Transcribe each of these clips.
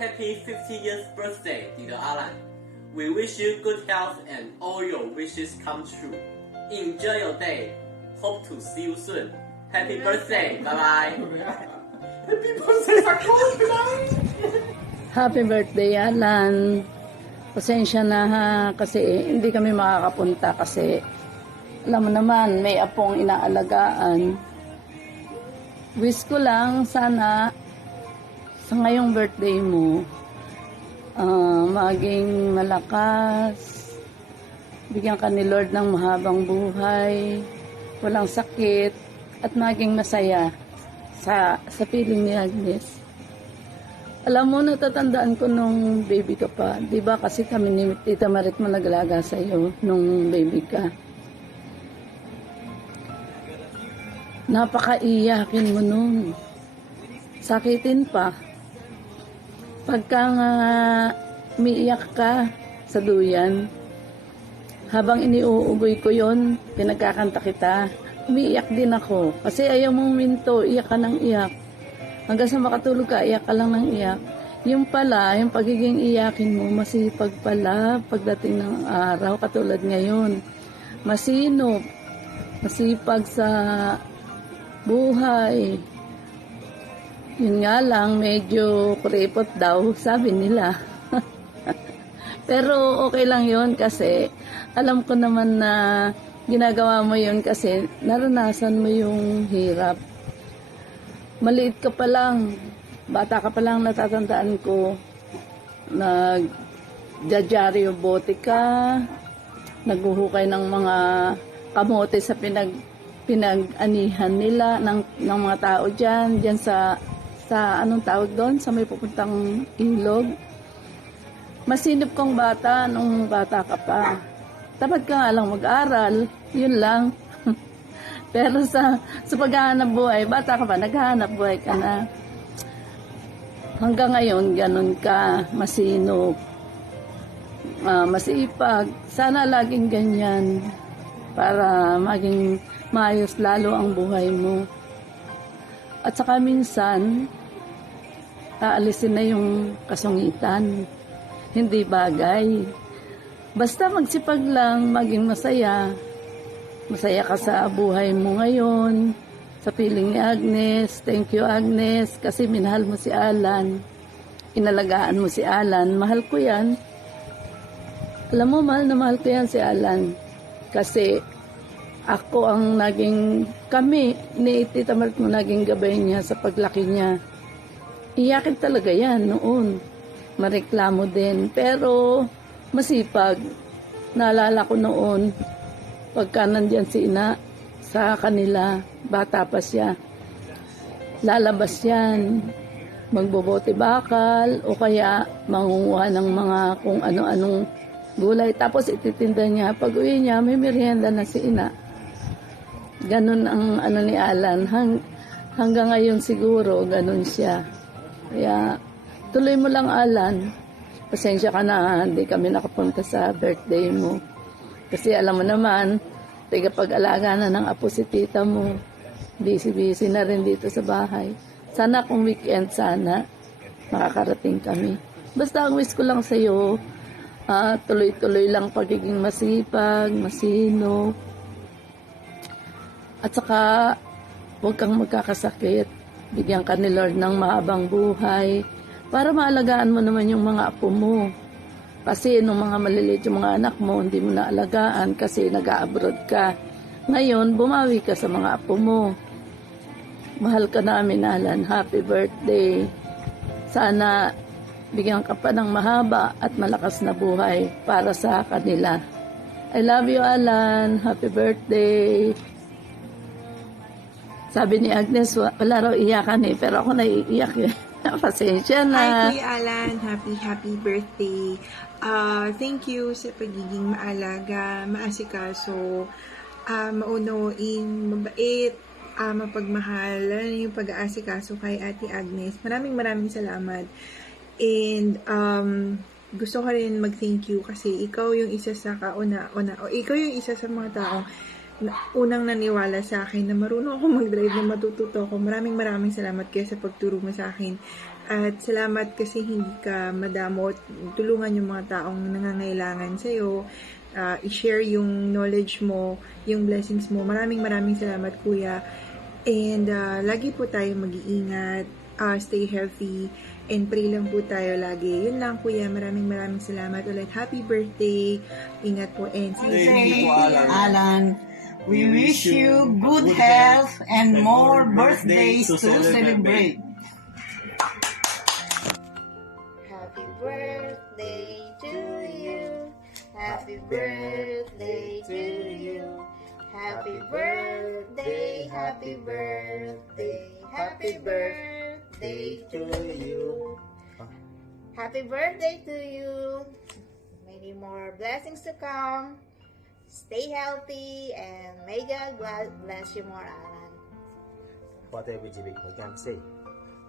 Happy 50 years birthday, dear Alan. We wish you good health and all your wishes come true. Enjoy your day. Hope to see you soon. Happy birthday. Bye-bye. Happy birthday sa Happy birthday, Alan. Pasensya na ha, kasi hindi kami makakapunta kasi alam mo naman, may apong inaalagaan. Wish ko lang sana sa ngayong birthday mo, maging malakas, bigyan ka ni Lord ng mahabang buhay, walang sakit, at maging masaya sa piling ni Agnes. Alam mo, natatandaan ko nung baby ka pa. Diba kasi kami ni Tita Marit mo naglaga sa'yo nung baby ka. Napakaiyakin mo nun. Sakitin pa. Pagka nga umiiyak ka sa duyan, habang iniuuboy ko yon, pinagkakanta kita, umiiyak din ako. Kasi ayaw mong minto, iyak ka ng iyak. Hanggang sa makatulog ka, iyak ka lang ng iyak. Yung pala, yung pagiging iyakin mo, masipag pala pagdating ng araw, katulad ngayon. Masinop, masipag sa buhay. Yun nga lang, medyo kuripot daw, sabi nila. Pero okay lang yun kasi alam ko naman na ginagawa mo yun kasi naranasan mo yung hirap. Maliit ka pa lang, bata ka pa lang, natatandaan ko, nagjajaryo bote ka, naghuhukay ng mga kamote sa pinag-anihan nila ng mga tao dyan sa anong tawag doon, sa may pupuntang ilog. Masinip kong bata nung bata ka pa. Tamad ka nga lang mag-aral, yun lang. Pero sa paghahanap buhay, bata ka pa, naghahanap buhay ka na. Hanggang ngayon, ganun ka, masinop, masipag. Sana laging ganyan para maging maayos lalo ang buhay mo. At saka minsan, aalisin na yung kasungitan. Hindi bagay. Basta magsipag lang, maging masaya. Masaya ka sa buhay mo ngayon, sa piling ni Agnes. Thank you, Agnes, kasi minahal mo si Alan. Inalagaan mo si Alan. Mahal ko yan. Alam mo, mahal na mahal ko yan si Alan. Kasi ako ang kami, ni Tita Marit mo naging gabay niya sa paglaki niya. Iyakin talaga yan noon. Mareklamo din. Pero masipag. Naalala ko noon, pagka nandyan si ina sa kanila, bata pa siya, lalabas yan, magbobote bakal, o kaya mangunguha ng mga kung ano-anong gulay, tapos ititinda niya. Pag uwi niya, may merienda na si ina. Ganun ang ni Alan, hanggang ngayon siguro, ganun siya. Kaya, tuloy mo lang, Alan. Pasensya ka na, hindi kami nakapunta sa birthday mo. Kasi alam mo naman, pag-alaga na ng apo si tita mo. Busy-busy na rin dito sa bahay. Sana kung weekend, sana makakarating kami. Basta ang wish ko lang sa'yo, tuloy-tuloy lang pagiging masipag, masino. At saka, huwag kang magkakasakit. Bigyan ka ni Lord ng mahabang buhay para maalagaan mo naman yung mga apo mo. Kasi nung mga maliliit yung mga anak mo, hindi mo naalagaan kasi nag-a-abroad ka. Ngayon, bumawi ka sa mga apo mo. Mahal ka namin, Alan. Happy birthday. Sana bigyan ka pa ng mahaba at malakas na buhay para sa kanila. I love you, Alan. Happy birthday. Sabi ni Agnes, wala raw iyakan eh, pero ako naiiyak eh. Pasensya na. Hi, Kuya Alan. Happy birthday. Thank you sa pagiging maalaga, maasikaso, maunuin, mabait, mapagmahal, lalo na yung pag-aasikaso kay Ate Agnes. Maraming salamat. And gusto ko rin mag-thank you kasi ikaw yung isa sa ikaw yung isa sa mga taong unang naniwala sa akin na marunong ako mag-drive, na matututo ako. Maraming salamat kayo sa pagturo mo sa akin. At salamat kasi hindi ka madamot. Tulungan yung mga taong nangangailangan sa'yo. I-share yung knowledge mo, yung blessings mo. Maraming salamat, Kuya. And lagi po tayo mag-iingat. Stay healthy. And pray lang po tayo lagi. Yun lang, Kuya. Maraming salamat ulit. Happy birthday. Ingat po. And see you soon. Alan, we wish you good health and more birthdays to celebrate. Happy birthday to you. Happy birthday to you. Happy birthday, happy birthday, happy birthday to you. Happy birthday to you. Many more blessings to come. Stay healthy and may God bless you more, Alan. Whatever you can say.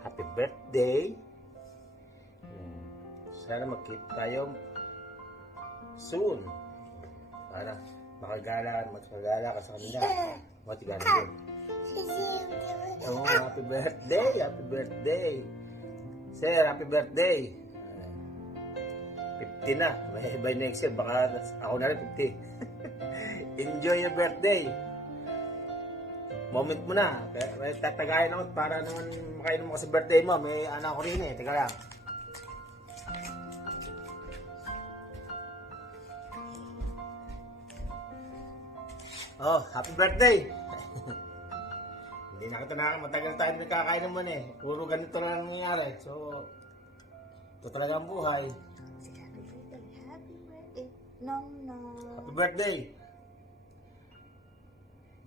Happy birthday. Sana magkita tayo soon. Para makagala ka sa kanila. Matigala din. Oh, happy birthday. Happy birthday. Sir, happy birthday. 50 na. By next year, baka ako na rin 50. Enjoy your birthday. Moment mo na. Kaya tatagayan ako para naman makainom mo sa birthday mo. May anak ko rin eh. Teka lang. Oh, happy birthday! Hindi na kita matagal tayo nagkakain naman eh. Puro ganito lang nangyayari. So, ito talaga ang buhay. Happy birthday. No. Happy birthday!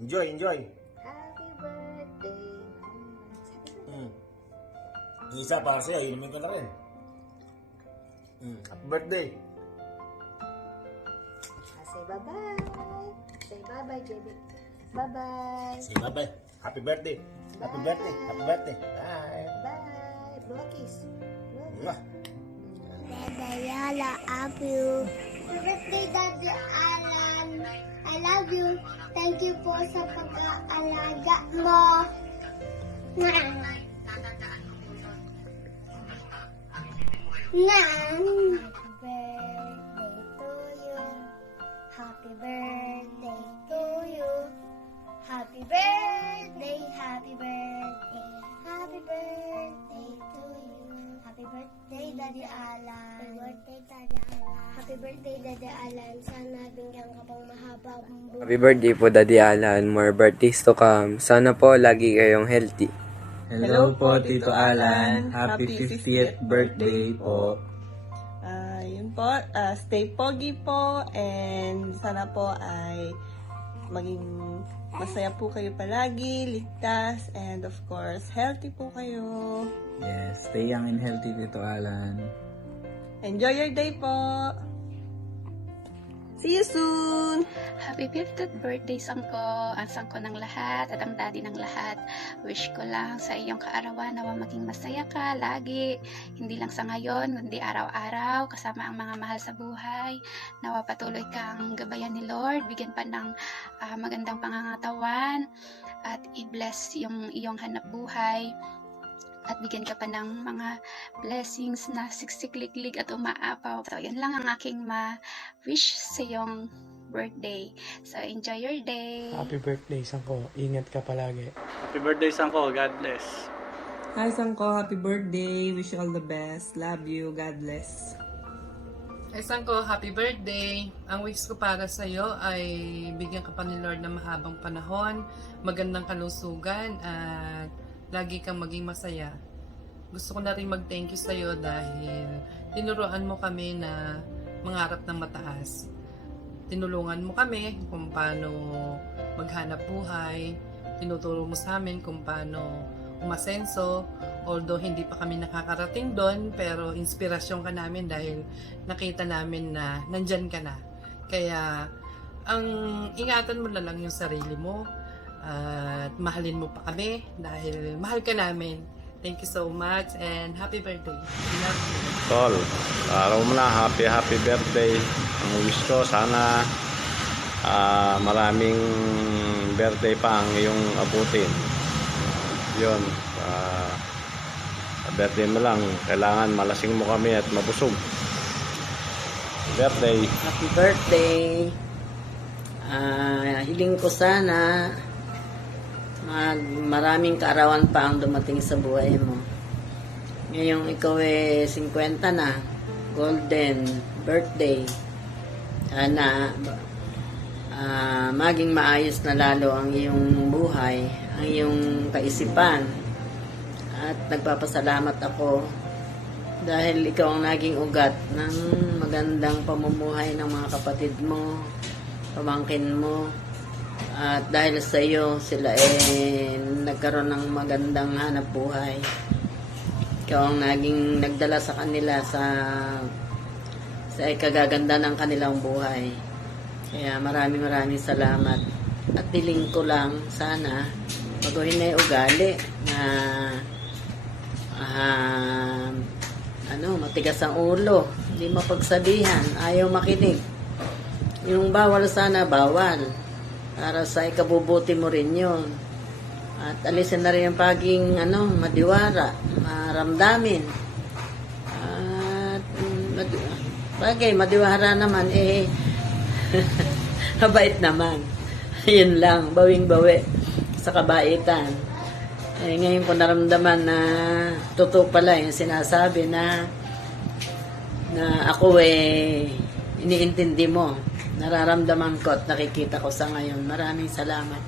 Enjoy. Happy birthday. Isa para sa'yo, inumin ka na rin. Happy birthday! Say bye-bye. Say bye-bye, JB. Bye-bye. Say bye-bye. Happy birthday! Happy birthday! Happy birthday! Bye! Bye. Blow kiss. Mwah! Daddy Alan, I love you. Happy birthday, Daddy Alan. I love you. Thank you po sa pag-aalaga mo. Happy birthday to you. Happy birthday, happy birthday, happy birthday to you. Happy birthday, Daddy Alan. Happy birthday, Daddy Alan. Happy birthday, Daddy Alan. Sana bigyan ka pang mahabang buhay. Happy birthday po, Daddy Alan. More birthdays to come. Sana po lagi kayong healthy. Hello po, Tito Alan. Happy 50th birthday po. Yun po, stay pogi po and sana po ay maging masaya po kayo palagi, ligtas, and of course, healthy po kayo. Yes, stay young and healthy, Tito Alan. Enjoy your day po! See you soon! Happy 50th birthday, Sangko! Ang sangko ng lahat at ang daddy ng lahat. Wish ko lang sa iyong kaarawan na maging masaya ka lagi. Hindi lang sa ngayon, kundi araw-araw kasama ang mga mahal sa buhay. Nawa patuloy kang gabayan ni Lord, bigyan pa ng magandang pangangatawan at i-bless yung iyong hanap buhay. At bigyan ka pa ng mga blessings na siksikliglig at umaapaw. So, yun lang ang aking ma-wish sa iyong birthday. So, enjoy your day. Happy birthday, Sangko. Ingat ka palagi. Happy birthday, Sangko. God bless. Hi, Sangko. Happy birthday. Wish you all the best. Love you. God bless. Hi, Sangko. Happy birthday. Ang wish ko para sa iyo ay bigyan ka pa ni Lord ng mahabang panahon, magandang kalusugan, at lagi kang maging masaya. Gusto ko na rin mag-thank you sa'yo dahil tinuruan mo kami na mangarap ng mataas. Tinulungan mo kami kung paano maghanap buhay. Tinuturo mo sa amin kung paano umasenso. Although hindi pa kami nakakarating doon, pero inspirasyon ka namin dahil nakita namin na nandyan ka na. Kaya ang ingatan mo na lang yung sarili mo. At mahalin mo pa kami dahil mahal ka namin. Thank you so much and happy birthday. Love you. Tol, araw mo na happy birthday. Ang wish ko sana maraming birthday pa ang iyong abutin. Yun, birthday mo lang, kailangan malasing mo kami at mabusog. Birthday. Happy birthday. Hiling ko sana maraming kaarawan pa ang dumating sa buhay mo. Ngayong ikaw 50 na, golden birthday. Sana maging maayos na lalo ang iyong buhay, ang iyong kaisipan. At nagpapasalamat ako dahil ikaw ang naging ugat ng magandang pamumuhay ng mga kapatid mo, pamangkin mo. At dahil sa iyo, sila nagkaroon ng magandang hanap buhay. Ikaw ang naging nagdala sa kanila sa kagaganda ng kanilang buhay. Kaya maraming salamat. At hiling ko lang sana baguhin na yung ugali na matigas ang ulo, hindi mapagsabihan, ayaw makinig. Yung bawal sana, bawal. Para sa ikabubuti mo rin yun. At alisin na rin yung paging madiwara, maramdamin. At bagay, madiwara naman, kabait naman. Yun lang, bawing-bawi sa kabaitan. Ngayon ko naramdaman na totoo pala yung sinasabi na ako iniintindi mo. Nararamdaman ko at nakikita ko sa ngayon. Maraming salamat.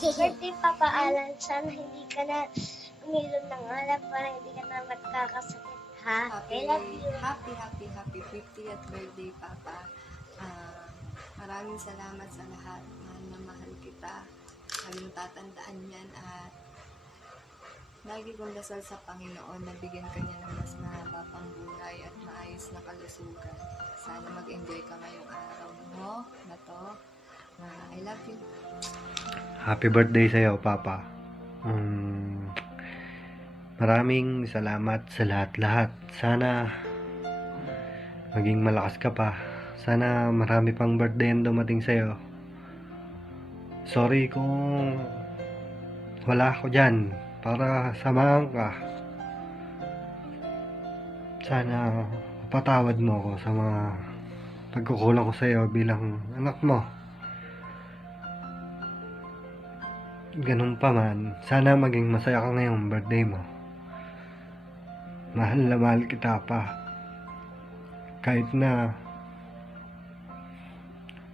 Birthday Papa Alan, sana hindi ka na uminom ng alak para hindi ka na magkakasakit, ha? I love you. Happy 50th birthday, Papa. Maraming salamat sa lahat. Mahal na mahal kita. Laging tatandaan yan at lagi kong dasal sa Panginoon na bigyan ka niya ng mas mahaba pang buhay at maayos na kalusugan. Sana mag-enjoy ka ngayong araw mo na to. I love you. Happy birthday sa'yo, Papa. Maraming salamat sa lahat-lahat. Sana maging malakas ka pa. Sana marami pang birthday ang dumating sa'yo. Sorry kung wala ako dyan para samahan ka. Sana patawad mo ako sa mga pagkukulang ko sa'yo bilang anak mo. Ganun pa man, sana maging masaya ka ngayong birthday mo. Mahal na mahal kita pa. Kahit na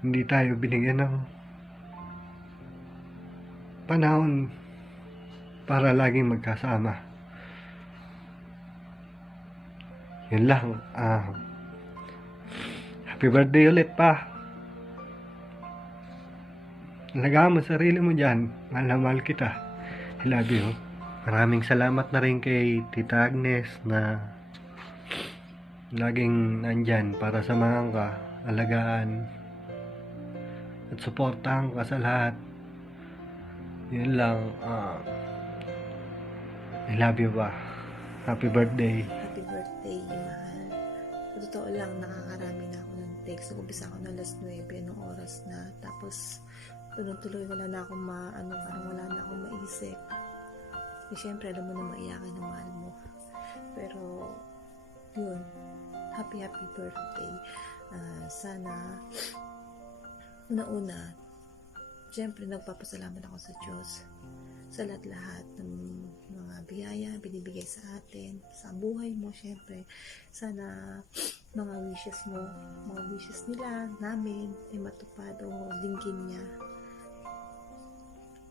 hindi tayo binigyan ng panahon para laging magkasama. Yun lang. Happy birthday ulit pa. Alagaan mo sarili mo dyan. Mahal na mahal kita. I love you. Maraming salamat na rin kay Tita Agnes na laging nandyan para samahan ka, alagaan at suportahan ka sa lahat. Yun lang. I love you pa. Happy birthday. Happy birthday, mahal. Sa totoo lang, nakakarami na ako ng text. Nag-umpisa ako na alas 9 ng oras na. Tapos, tuloy-tuloy wala na akong parang wala na akong maisip. Siyempre, alam mo na maiyakin ng mahal mo. Pero, yun. Happy birthday. Sana, una-una, siyempre, nagpapasalamat ako sa Diyos sa lahat-lahat ng mga biyaya binibigay sa atin, sa buhay mo, siyempre. Sana, mga wishes mo, mga wishes nila, namin, ay matupad o dinggin niya.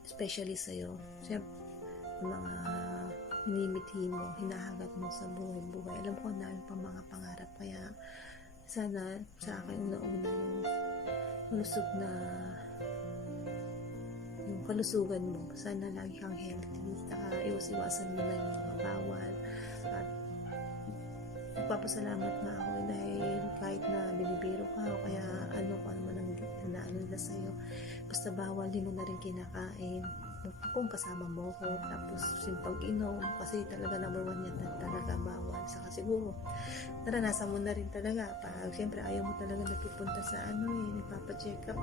Especially sa'yo. Siyempre, mga minimithi mo, hinahagat mo sa buhay-buhay. Alam ko na yung mga pangarap. Kaya, sana sa akin una-una yung malusog na yung kalusugan mo. Sana lagi kang healthy. Saka iwas-iwasan mo na yung mga bawal. At nagpapasalamat na ako dahil kahit na binibiro ka o kaya ano man ang nila sa'yo. Basta bawal, hindi mo na rin kinakain. kung kasama mo ko. Tapos yung pag-inom, kasi talaga number 1 yan talaga bawal. Saka siguro naranasan mo na rin talaga pag siyempre ayaw mo talaga napupunta sa nagpapacheck up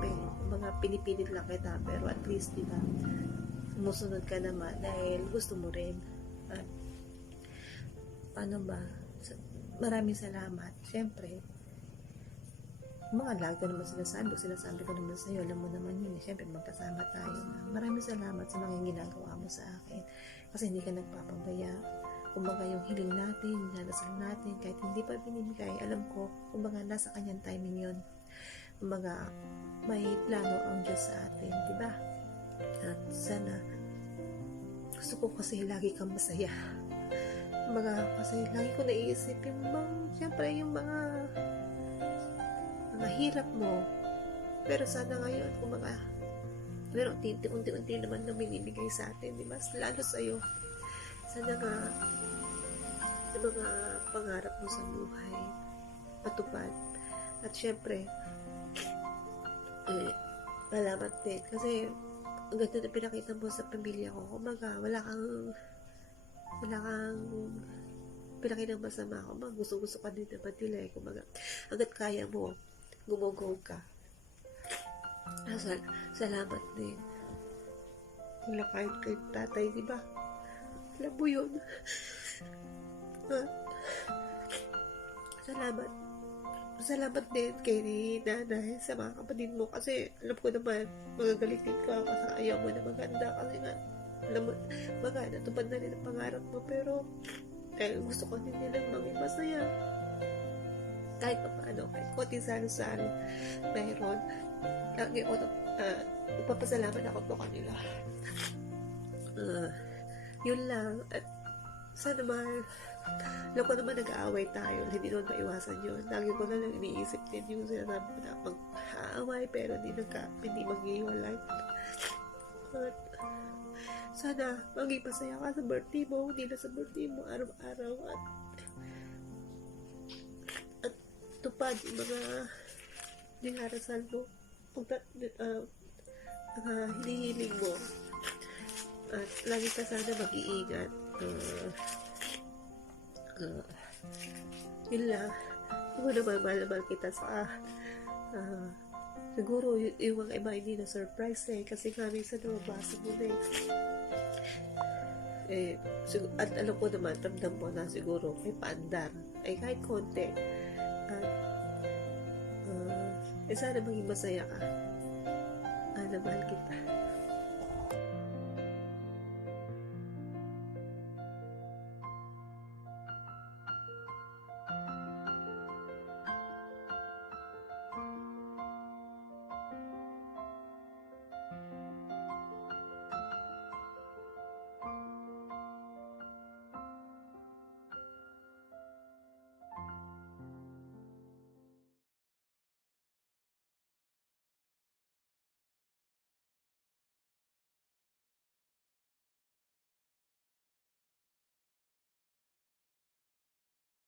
mga pinipilit lang kita, pero at least diba sumusunod ka naman dahil gusto mo rin. At paano ba, maraming salamat siyempre. Mga lagi ko naman sinasabi ko naman sa'yo, alam mo naman yun, siyempre magkasama tayo na. Maraming salamat sa mga ginagawa mo sa akin, kasi hindi ka nagpapabaya. Kumbaga yung hiling natin, yung nadasal natin, kahit hindi pa binibigay, alam ko, kumbaga nasa kanyang timing yun. Kumbaga, may plano ang Diyos sa atin, di ba? At sana, gusto ko kasi lagi kang masaya. Kumbaga, kasi lagi ko naiisip yung siyempre yung mga hirap mo, pero sana ngayon kumbaga meron unti-unti naman na binibigay sa atin, di ba? Lalo sa'yo, sana nga yung mga pangarap mo sa buhay matupad. At syempre salamat din kasi ang ganda na pinakita mo sa pamilya ko. Kumbaga wala kang pinakita masama. Kumbaga gusto ka din naman nila kumbaga hanggat kaya mo gumugaw ka. Salamat din. Wala kahit kay tatay, di ba? Alam mo yun. Salamat din kay nanay sa mga kapatid mo kasi alam ko naman magagalitin ka kasi ayaw mo na maganda kasi nga alam mo, natupad na rin ang pangarap mo, pero dahil gusto ko din nilang maging masaya kahit pa paano, kahit konting salo-salo mayroon. Lagi ko nagpapasalamat ako po kanila. Yun lang. At sana alam ko naman nag-aaway tayo, hindi naman maiwasan yun. Lagi ko na lang iniisip din yung sinasabi ko na mag-aaway pero hindi mag-iwalay. At sana maging masaya ka sa birthday mo, hindi na sa birthday mo araw-araw, at tupad yung mga dinarasal mo, hinihiling mo, at lagi ka sana mag-iingat. Yun lang. Yung naman mahal kita sa siguro yung mga iba hindi na surprise kasi kami sa nababasa mo na at alam ko naman, tamdam mo na siguro may paandar ay kahit konti. At sana maging masaya ka. Mahal kita.